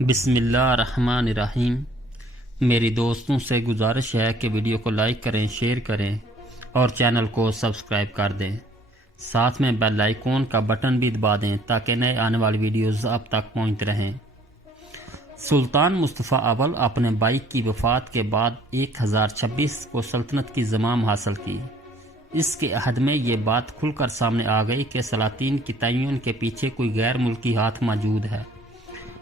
بسم اللہ الرحمن الرحیم۔ میری دوستوں سے گزارش ہے کہ ویڈیو کو لائک کریں، شیئر کریں اور چینل کو سبسکرائب کر دیں۔ ساتھ میں بیل آئیکن کا بٹن بھی دبا دیں تاکہ نئے آنے والی ویڈیوز اب تک پہنچتے رہیں۔ سلطان مصطفیٰ اول اپنے بھائی کی وفات کے بعد 1026 کو سلطنت کی زمام حاصل کی۔ اس کے عہد میں یہ بات کھل کر سامنے آ گئی کہ سلاطین کی تعین کے پیچھے کوئی غیر ملکی ہاتھ موجود ہے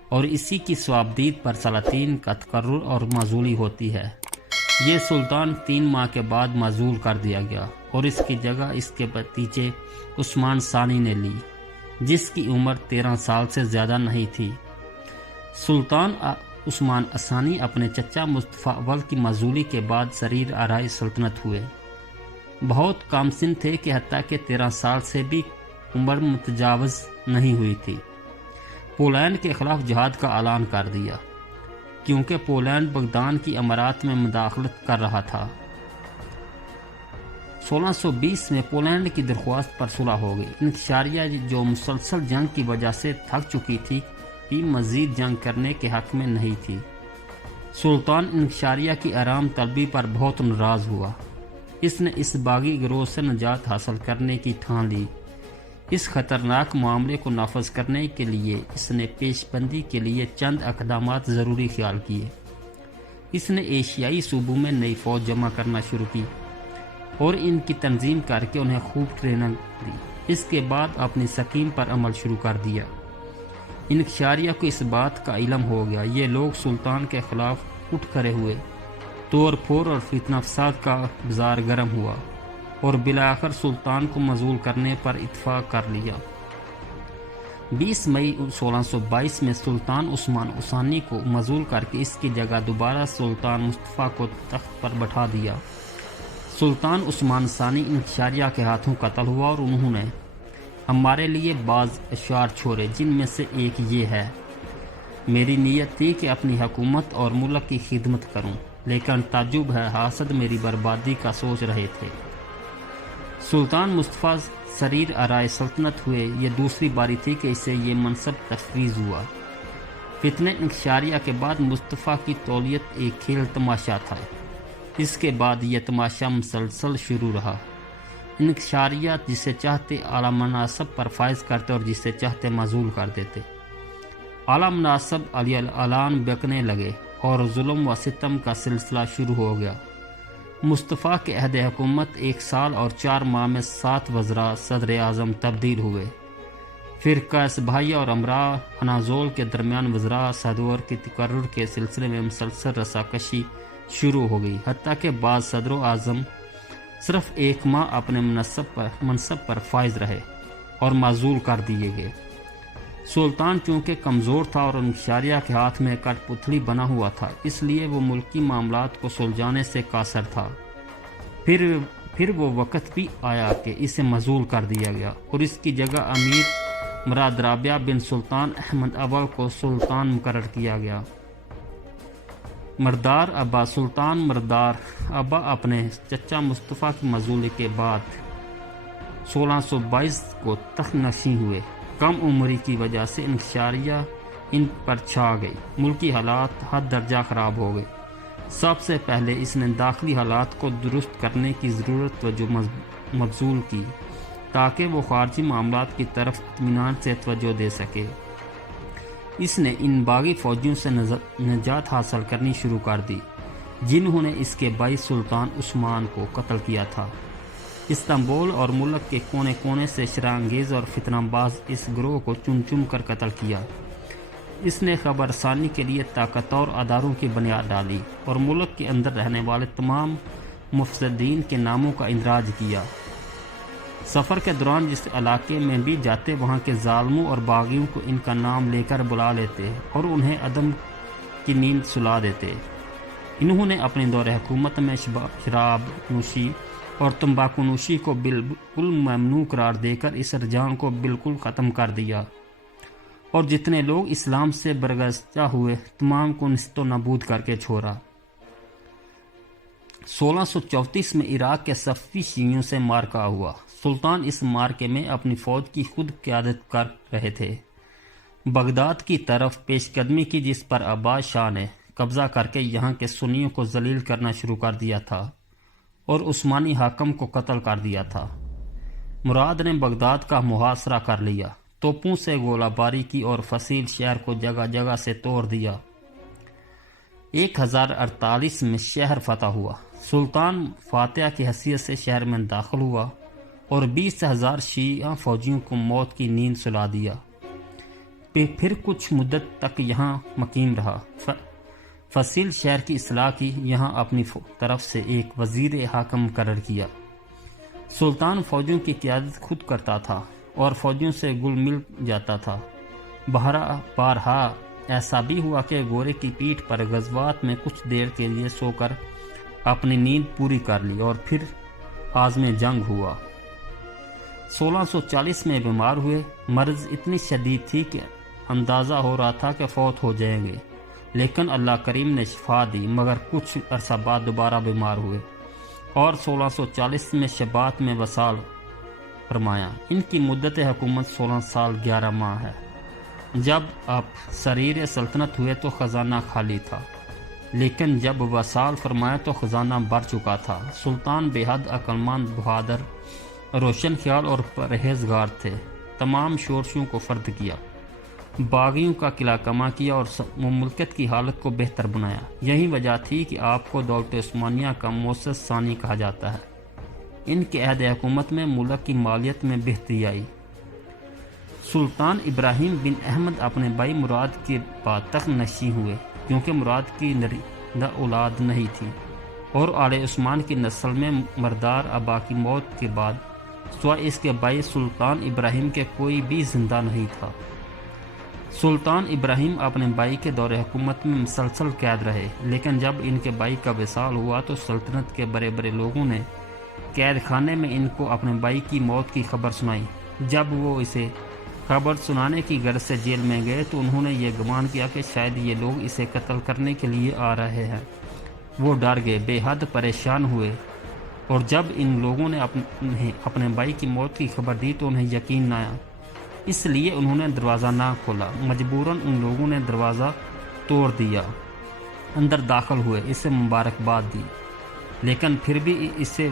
اور اسی کی صوابدید پر سلاطین کا تقرر اور معزولی ہوتی ہے۔ یہ سلطان 3 ماہ کے بعد معزول کر دیا گیا اور اس کی جگہ اس کے بھتیجے عثمان ثانی نے لی، جس کی عمر 13 سال سے زیادہ نہیں تھی۔ سلطان عثمان ثانی اپنے چچا مصطفیٰ اول کی معزولی کے بعد سریر آرائی سلطنت ہوئے۔ بہت کم سن تھے کہ حتیٰ کہ 13 سال سے بھی عمر متجاوز نہیں ہوئی تھی۔ پولینڈ کے خلاف جہاد کا اعلان کر دیا کیونکہ پولینڈ بغداد کی امارات میں مداخلت کر رہا تھا۔ 1620 میں پولینڈ کی درخواست پر صلح ہو گئی۔ انکشاریہ جو مسلسل جنگ کی وجہ سے تھک چکی تھی بھی مزید جنگ کرنے کے حق میں نہیں تھی۔ سلطان انکشاریہ کی آرام طلبی پر بہت ناراض ہوا۔ اس نے اس باغی گروہ سے نجات حاصل کرنے کی ٹھان لی۔ اس خطرناک معاملے کو نافذ کرنے کے لیے اس نے پیش بندی کے لیے چند اقدامات ضروری خیال کیے۔ اس نے ایشیائی صوبوں میں نئی فوج جمع کرنا شروع کی اور ان کی تنظیم کر کے انہیں خوب ٹریننگ دی۔ اس کے بعد اپنی سکیم پر عمل شروع کر دیا۔ انکشاریہ کو اس بات کا علم ہو گیا، یہ لوگ سلطان کے خلاف اٹھ کھڑے ہوئے۔ توڑ پھوڑ اور فتنہ فساد کا بازار گرم ہوا اور بالآخر سلطان کو معزول کرنے پر اتفاق کر لیا۔ 20 مئی 1622 میں سلطان عثمان ثانی کو معزول کر کے اس کی جگہ دوبارہ سلطان مصطفیٰ کو تخت پر بٹھا دیا۔ سلطان عثمان ثانی انکشاریہ کے ہاتھوں قتل ہوا اور انہوں نے ہمارے لیے بعض اشعار چھوڑے، جن میں سے ایک یہ ہے: میری نیت تھی کہ اپنی حکومت اور ملک کی خدمت کروں، لیکن تعجب ہے حاسد میری بربادی کا سوچ رہے تھے۔ سلطان مصطفیٰ سریر آرائے سلطنت ہوئے، یہ دوسری باری تھی کہ اسے یہ منصب تفویض ہوا۔ فتنہ انکشاریہ کے بعد مصطفیٰ کی تولیت ایک کھیل تماشا تھا۔ اس کے بعد یہ تماشا مسلسل شروع رہا۔ انکشاریہ جسے چاہتے اعلیٰ مناصب پر فائز کرتے اور جسے چاہتے معزول کر دیتے۔ اعلیٰ مناصب علی الاعلان بکنے لگے اور ظلم و ستم کا سلسلہ شروع ہو گیا۔ مصطفیٰ کے عہد حکومت 1 سال اور 4 ماہ میں 7 وزراء صدر اعظم تبدیل ہوئے۔ پھر قیس بھائیہ اور امراء اناضول کے درمیان وزراء صدور کے تقرر کے سلسلے میں مسلسل رساکشی شروع ہو گئی، حتیٰ کہ بعض صدر اعظم صرف 1 ماہ اپنے منصب پر فائز رہے اور معزول کر دیے گئے۔ سلطان چونکہ کمزور تھا اور انکشاریہ کے ہاتھ میں کٹ پتلی بنا ہوا تھا، اس لیے وہ ملکی معاملات کو سلجھانے سے قاصر تھا۔ پھر وہ وقت بھی آیا کہ اسے معزول کر دیا گیا اور اس کی جگہ امیر مراد رابعہ بن سلطان احمد اول کو سلطان مقرر کیا گیا۔ مردار ابا سلطان مردار ابا اپنے چچا مصطفیٰ کی معزولی کے بعد 1622 کو تخت نشین ہوئے۔ کم عمری کی وجہ سے انکشاریہ ان پر چھا گئی۔ ملکی حالات حد درجہ خراب ہو گئے۔ سب سے پہلے اس نے داخلی حالات کو درست کرنے کی ضرورت توجہ مبذول کی تاکہ وہ خارجی معاملات کی طرف اطمینان سے توجہ دے سکے۔ اس نے ان باغی فوجیوں سے نجات حاصل کرنی شروع کر دی جنہوں نے اس کے بھائی سلطان عثمان کو قتل کیا تھا۔ استنبول اور ملک کے کونے کونے سے شرانگیز اور فتنہ باز اس گروہ کو چن چن کر قتل کیا۔ اس نے خبر رسانی کے لیے طاقتور اداروں کی بنیاد ڈالی اور ملک کے اندر رہنے والے تمام مفسدین کے ناموں کا اندراج کیا۔ سفر کے دوران جس علاقے میں بھی جاتے وہاں کے ظالموں اور باغیوں کو ان کا نام لے کر بلا لیتے اور انہیں عدم کی نیند سلا دیتے۔ انہوں نے اپنے دور حکومت میں شراب نوشی اور تمباکو نوشی کو بالکل ممنوع قرار دے کر اس رجحان کو بالکل ختم کر دیا اور جتنے لوگ اسلام سے برگزیدہ ہوئے تمام کو نیست و نابود کر کے چھوڑا۔ 1634 میں عراق کے صفوی شیعیوں سے معرکہ ہوا۔ سلطان اس معرکے میں اپنی فوج کی خود قیادت کر رہے تھے۔ بغداد کی طرف پیش قدمی کی، جس پر عباس شاہ نے قبضہ کر کے یہاں کے سنیوں کو ذلیل کرنا شروع کر دیا تھا اور عثمانی حاکم کو قتل کر دیا تھا۔ مراد نے بغداد کا محاصرہ کر لیا، توپوں سے گولہ باری کی اور فصیل شہر کو جگہ جگہ سے توڑ دیا۔ 1048 میں شہر فتح ہوا۔ سلطان فاتح کی حیثیت سے شہر میں داخل ہوا اور 20,000 شیعہ فوجیوں کو موت کی نیند سلا دیا۔ پھر کچھ مدت تک یہاں مقیم رہا۔ فصیل شہر کی اصلاح کی، یہاں اپنی طرف سے ایک وزیر حاکم مقرر کیا۔ سلطان فوجوں کی قیادت خود کرتا تھا اور فوجیوں سے گل مل جاتا تھا۔ بارہا ایسا بھی ہوا کہ گورے کی پیٹھ پر غزوات میں کچھ دیر کے لیے سو کر اپنی نیند پوری کر لی اور پھر عازم جنگ ہوا۔ 1640 میں بیمار ہوئے۔ مرض اتنی شدید تھی کہ اندازہ ہو رہا تھا کہ فوت ہو جائیں گے، لیکن اللہ کریم نے شفا دی، مگر کچھ عرصہ بعد دوبارہ بیمار ہوئے اور 1640 میں شبات میں وصال فرمایا۔ ان کی مدت حکومت 16 سال 11 ماہ ہے۔ جب آپ سریر سلطنت ہوئے تو خزانہ خالی تھا، لیکن جب وصال فرمایا تو خزانہ بھر چکا تھا۔ سلطان بے حد عقلمند، بہادر، روشن خیال اور پرہیزگار تھے۔ تمام شورشوں کو فرد کیا، باغیوں کا قلعہ کما کیا اور مملکت کی حالت کو بہتر بنایا۔ یہی وجہ تھی کہ آپ کو دولت عثمانیہ کا مؤسس ثانی کہا جاتا ہے۔ ان کے عہد حکومت میں ملک کی مالیت میں بہتری آئی۔ سلطان ابراہیم بن احمد اپنے بھائی مراد کے بعد تخت نشین ہوئے، کیونکہ مراد کی نریندہ اولاد نہیں تھی اور آل عثمان کی نسل میں مردار آبا کی موت کے بعد سوائے اس کے بھائی سلطان ابراہیم کے کوئی بھی زندہ نہیں تھا۔ سلطان ابراہیم اپنے بھائی کے دور حکومت میں مسلسل قید رہے، لیکن جب ان کے بھائی کا وصال ہوا تو سلطنت کے بڑے بڑے لوگوں نے قید خانے میں ان کو اپنے بھائی کی موت کی خبر سنائی۔ جب وہ اسے خبر سنانے کی غرض سے جیل میں گئے تو انہوں نے یہ گمان کیا کہ شاید یہ لوگ اسے قتل کرنے کے لیے آ رہے ہیں۔ وہ ڈر گئے، بے حد پریشان ہوئے، اور جب ان لوگوں نے اپنے بھائی کی موت کی خبر دی تو انہیں یقین نہ آیا، اس لیے انہوں نے دروازہ نہ کھولا۔ مجبوراً ان لوگوں نے دروازہ توڑ دیا، اندر داخل ہوئے، اسے مبارکباد دی، لیکن پھر بھی اسے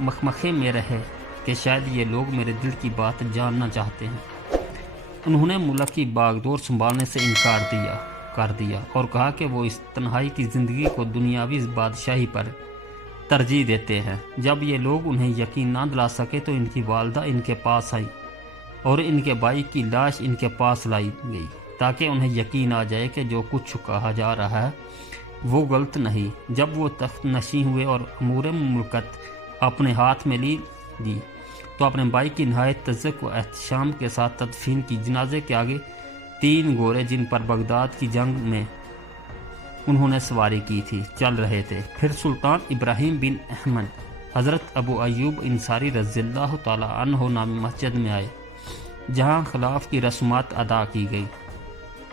مخمخے میں رہے کہ شاید یہ لوگ میرے دل کی بات جاننا چاہتے ہیں۔ انہوں نے ملک کی باغ دور سنبھالنے سے انکار کر دیا اور کہا کہ وہ اس تنہائی کی زندگی کو دنیاوی بادشاہی پر ترجیح دیتے ہیں۔ جب یہ لوگ انہیں یقین نہ دلا سکے تو ان کی والدہ ان کے پاس آئی اور ان کے بھائی کی لاش ان کے پاس لائی گئی، تاکہ انہیں یقین آ جائے کہ جو کچھ کہا جا رہا ہے وہ غلط نہیں۔ جب وہ تخت نشین ہوئے اور امور مملکت اپنے ہاتھ میں لی تو اپنے بھائی کی نہایت تذک و احتشام کے ساتھ تدفین کی۔ جنازے کے آگے 3 گھوڑے جن پر بغداد کی جنگ میں انہوں نے سواری کی تھی چل رہے تھے۔ پھر سلطان ابراہیم بن احمد حضرت ابو ایوب انصاری رضی اللہ تعالی عنہ نامی مسجد میں آئے، جہاں خلاف کی رسومات ادا کی گئی۔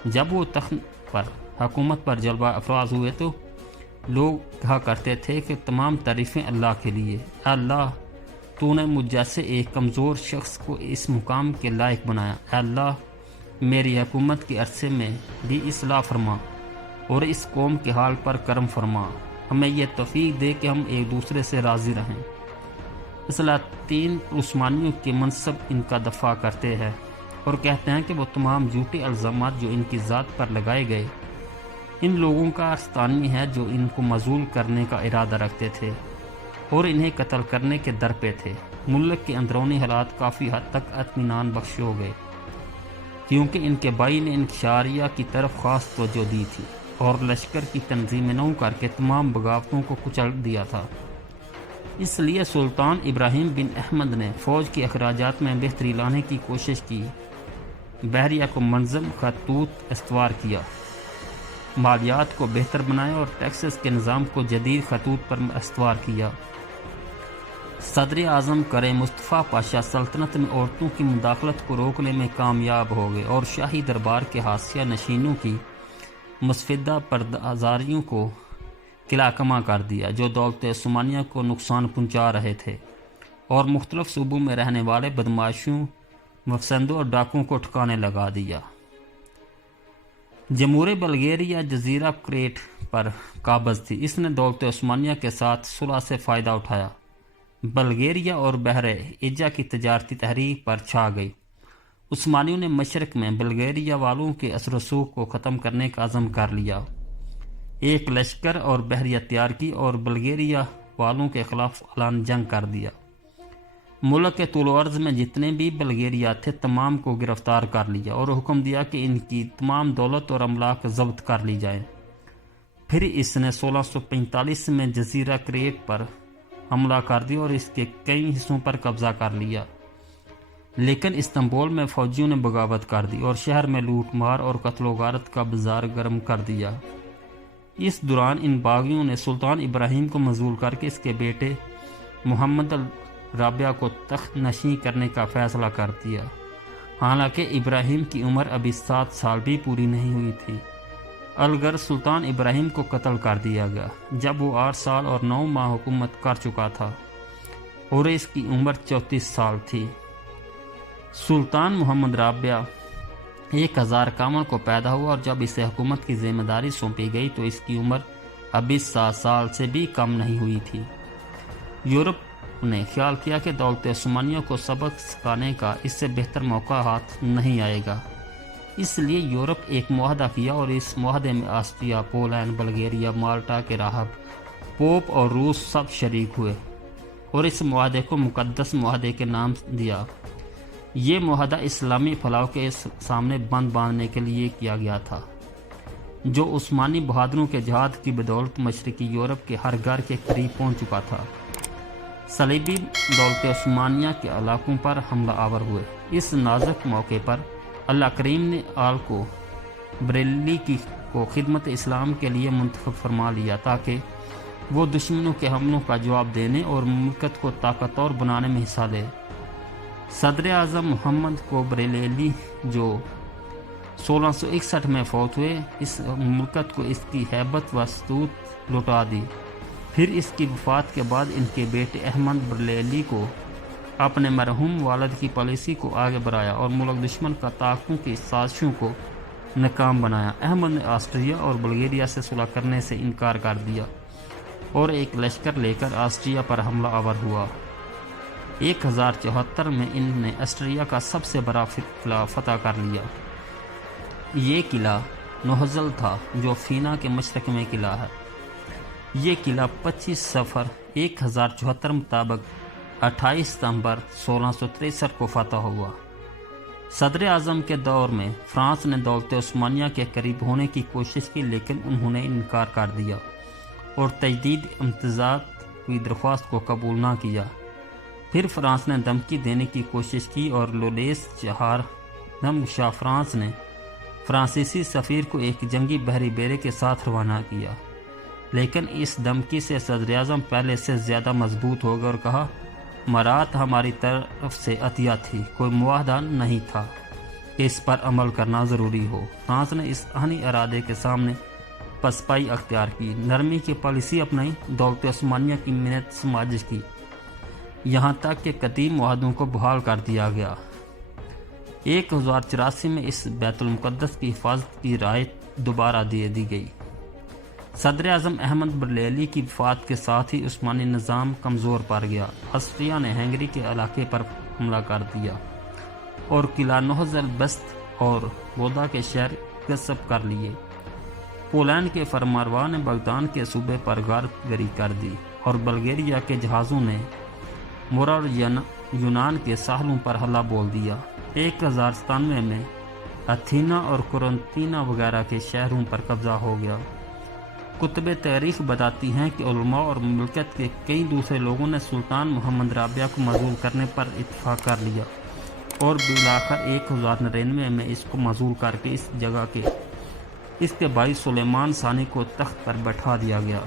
جب وہ تخت پر حکومت پر جلوہ افروز ہوئے تو لوگ کہا کرتے تھے کہ تمام تعریفیں اللہ کے لیے، اے اللہ تو نے مجھ جیسے ایک کمزور شخص کو اس مقام کے لائق بنایا۔ اے اللہ میری حکومت کے عرصے میں بھی اصلاح فرما اور اس قوم کے حال پر کرم فرما، ہمیں یہ توفیق دے کہ ہم ایک دوسرے سے راضی رہیں۔ سلاطین عثمانیوں کے منصب ان کا دفاع کرتے ہیں اور کہتے ہیں کہ وہ تمام جھوٹے الزامات جو ان کی ذات پر لگائے گئے ان لوگوں کا استانی ہے جو ان کو معزول کرنے کا ارادہ رکھتے تھے اور انہیں قتل کرنے کے در پہ تھے۔ ملک کے اندرونی حالات کافی حد تک اطمینان بخش ہو گئے، کیونکہ ان کے بھائی نے انکشاریہ کی طرف خاص توجہ دی تھی اور لشکر کی تنظیم نو کر کے تمام بغاوتوں کو کچل دیا تھا۔ اس لیے سلطان ابراہیم بن احمد نے فوج کے اخراجات میں بہتری لانے کی کوشش کی، بحریہ کو منظم خطوط استوار کیا، مالیات کو بہتر بنایا اور ٹیکسز کے نظام کو جدید خطوط پر استوار کیا۔ صدر اعظم کرے مصطفیٰ پاشا سلطنت میں عورتوں کی مداخلت کو روکنے میں کامیاب ہو گئے اور شاہی دربار کے حاشیہ نشینوں کی مسفدہ پردازاریوں کو قلعہ کما کر دیا، جو دولت عثمانیہ کو نقصان پہنچا رہے تھے، اور مختلف صوبوں میں رہنے والے بدماشوں، مفسدوں اور ڈاکوؤں کو ٹھکانے لگا دیا۔ جمہوری بلغیریا جزیرہ کریٹ پر قابض تھی۔ اس نے دولت عثمانیہ کے ساتھ صلح سے فائدہ اٹھایا۔ بلغیریا اور بحر ایجا کی تجارتی تحریک پر چھا گئی۔ عثمانیوں نے مشرق میں بلغیریا والوں کے اثر و رسوخ کو ختم کرنے کا عزم کر لیا، ایک لشکر اور بحریہ تیار کی اور بلغیریا والوں کے خلاف اعلان جنگ کر دیا۔ ملک کے طول و عرض میں جتنے بھی بلغیریا تھے تمام کو گرفتار کر لیا اور حکم دیا کہ ان کی تمام دولت اور املاک ضبط کر لی جائے۔ پھر اس نے 1645 میں جزیرہ کریٹ پر حملہ کر دیا اور اس کے کئی حصوں پر قبضہ کر لیا، لیکن استنبول میں فوجیوں نے بغاوت کر دی اور شہر میں لوٹ مار اور قتل و غارت کا بازار گرم کر دیا۔ اس دوران ان باغیوں نے سلطان ابراہیم کو مذلول کر کے اس کے بیٹے محمد الرابع کو تخت نشین کرنے کا فیصلہ کر دیا، حالانکہ ابراہیم کی عمر ابھی 7 سال بھی پوری نہیں ہوئی تھی۔ الغرض سلطان ابراہیم کو قتل کر دیا گیا جب وہ 8 سال اور 9 ماہ حکومت کر چکا تھا اور اس کی عمر 34 سال تھی۔ سلطان محمد رابع 1051 کو پیدا ہوا اور جب اسے حکومت کی ذمہ داری سونپی گئی تو اس کی عمر ابھی 7 سال سے بھی کم نہیں ہوئی تھی۔ یورپ نے خیال کیا کہ دولت عثمانیہ کو سبق سکھانے کا اس سے بہتر موقع ہاتھ نہیں آئے گا، اس لیے یورپ ایک معاہدہ کیا اور اس معاہدے میں آسٹریا، پولینڈ، بلغیریا، مالٹا کے راہب، پوپ اور روس سب شریک ہوئے اور اس معاہدے کو مقدس معاہدے کے نام دیا۔ یہ معاہدہ اسلامی پھیلاؤ کے سامنے بند باندھنے کے لیے کیا گیا تھا، جو عثمانی بہادروں کے جہاد کی بدولت مشرقی یورپ کے ہر گھر کے قریب پہنچ چکا تھا۔ صلیبی دولت عثمانیہ کے علاقوں پر حملہ آور ہوئے۔ اس نازک موقع پر اللہ کریم نے آل کو بریلی کو خدمت اسلام کے لیے منتخب فرما لیا تاکہ وہ دشمنوں کے حملوں کا جواب دینے اور مملکت کو طاقتور بنانے میں حصہ لے۔ صدر اعظم محمد کو بریلی جو 1661 میں فوت ہوئے، اس مملکت کو اس کی ہیبت و سطوت لوٹا دی۔ پھر اس کی وفات کے بعد ان کے بیٹے احمد بریلی کو اپنے مرحوم والد کی پالیسی کو آگے بڑھایا اور ملک دشمن کا طاقتوں کی سازشوں کو ناکام بنایا۔ احمد نے آسٹریا اور بلغیریا سے صلح کرنے سے انکار کر دیا اور ایک لشکر لے کر آسٹریا پر حملہ آور ہوا۔ 1074 میں ان نے آسٹریا کا سب سے بڑا قلعہ فتح کر لیا۔ یہ قلعہ نوہزل تھا جو فینا کے مشرق میں قلعہ ہے۔ یہ قلعہ 25 صفر 1074 مطابق 28 ستمبر 1663 کو فتح ہوا۔ صدر اعظم کے دور میں فرانس نے دولت عثمانیہ کے قریب ہونے کی کوشش کی، لیکن انہوں نے انکار کر دیا اور تجدید امتیازات کی درخواست کو قبول نہ کیا۔ پھر فرانس نے دھمکی دینے کی کوشش کی اور لولیس چہارم شاہ فرانس نے فرانسیسی سفیر کو ایک جنگی بحری بیڑے کے ساتھ روانہ کیا، لیکن اس دھمکی سے صدر اعظم پہلے سے زیادہ مضبوط ہو گئے اور کہا، مراد ہماری طرف سے عطیہ تھی، کوئی معاہدہ نہیں تھا کہ اس پر عمل کرنا ضروری ہو۔ فرانس نے اس ذہنی ارادے کے سامنے پسپائی اختیار کی، نرمی کی پالیسی اپنائی، دولت عثمانیہ کی منت سماجش کی، یہاں تک کہ قدیم معاہدوں کو بحال کر دیا گیا۔ 1084 میں اس بیت المقدس کی حفاظت کی رعایت دوبارہ دے دی گئی۔ صدر اعظم احمد بریلی کی وفات کے ساتھ ہی عثمانی نظام کمزور پڑ گیا۔ آسٹریا نے ہنگری کے علاقے پر حملہ کر دیا اور قلعہ نوہزل، بست اور بودا کے شہر غصب کر لیے۔ پولینڈ کے فرمانروا نے بغداد کے صوبے پر غارت گری کر دی اور بلغیریا کے جہازوں نے مورا اور یونان کے ساحلوں پر حملہ بول دیا۔ 1097 میں اتھینا اور کورنتینا وغیرہ کے شہروں پر قبضہ ہو گیا۔ کتب تاریخ بتاتی ہیں کہ علماء اور مملکت کے کئی دوسرے لوگوں نے سلطان محمد رابع کو مذلول کرنے پر اتفاق کر لیا اور بالآخر 1099 میں اس کو مذلول کر کے اس جگہ کے اس کے بھائی سلیمان ثانی کو تخت پر بٹھا دیا گیا۔